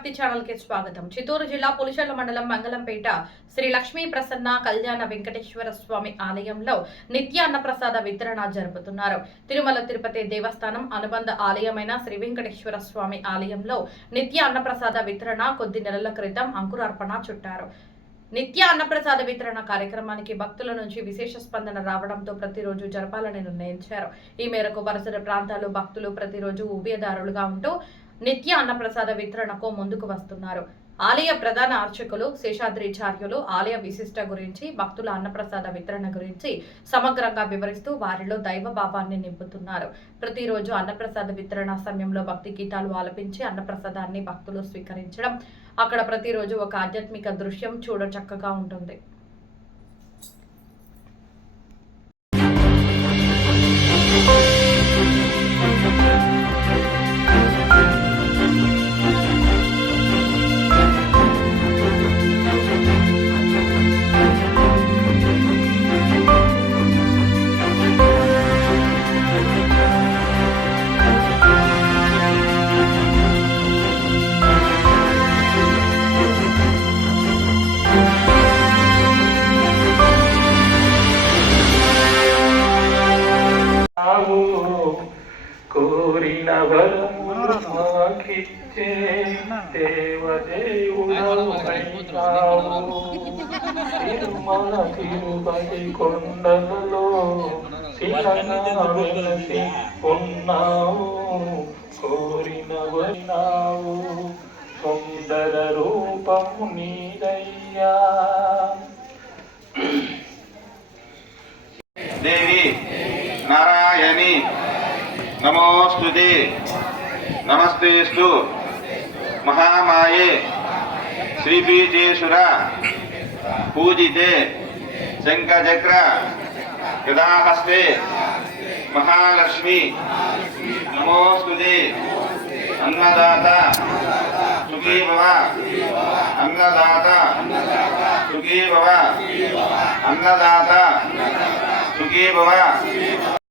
భక్తి ఛానల్ కి స్వాగతం. చిత్తూరు జిల్లా పులిచెర్ల మండలం మంగళంపేట శ్రీ లక్ష్మీ ప్రసన్న కళ్యాణ వెంకటేశ్వర స్వామి ఆలయంలో నిత్య అన్నప్రసాద వితరణ జరుపుతున్నారు. తిరుమల తిరుపతి దేవస్థానం అనుబంధ ఆలయమైన శ్రీ వెంకటేశ్వర స్వామి ఆలయంలో నిత్య అన్నప్రసాద వితరణ కొద్ది నెలల క్రితం అంకురార్పణ చుట్టారు. నిత్య అన్నప్రసాద వితరణ కార్యక్రమానికి భక్తుల నుంచి విశేష స్పందన రావడంతో ప్రతిరోజు జరపాలని నిర్ణయించారు. ఈ మేరకు పరిసర ప్రాంతాల్లో భక్తులు ప్రతిరోజు ఉభయదారులుగా ఉంటూ నిత్య అన్నప్రసాద వితరణకు ముందుకు వస్తున్నారు. ఆలయ ప్రధాన అర్చకులు శేషాద్రిచార్యులు ఆలయ విశిష్ట గురించి, భక్తుల అన్నప్రసాద వితరణ గురించి సమగ్రంగా వివరిస్తూ వారిలో దైవ భావాన్ని నింపుతున్నారు. ప్రతిరోజు అన్నప్రసాద వితరణ సమయంలో భక్తి గీతాలు ఆలపించి అన్నప్రసాదాన్ని భక్తులు స్వీకరించడం, అక్కడ ప్రతిరోజు ఒక ఆధ్యాత్మిక దృశ్యం చూడ చక్కగా ఉంటుంది. కోరిన వరములు మాకిచ్చే దేవదేవుడవైనావు. తిరుమల తిరుపతి కొండలలో శిలగా వెలసి ఉన్నావు. కోరిన వరినావు సుందర రూపము నీదయ్యా. देवी नारायणी नमोस्तुते नमस्तेस्तु महामाये श्रीपीठेश्वरा पूजिते शंखचक्र गदाहस्ते महालक्ष्मी नमोस्तुते अन्नदाता सुखी भव अन्नदाता सुखी भव अन्नदाता सुखी भव।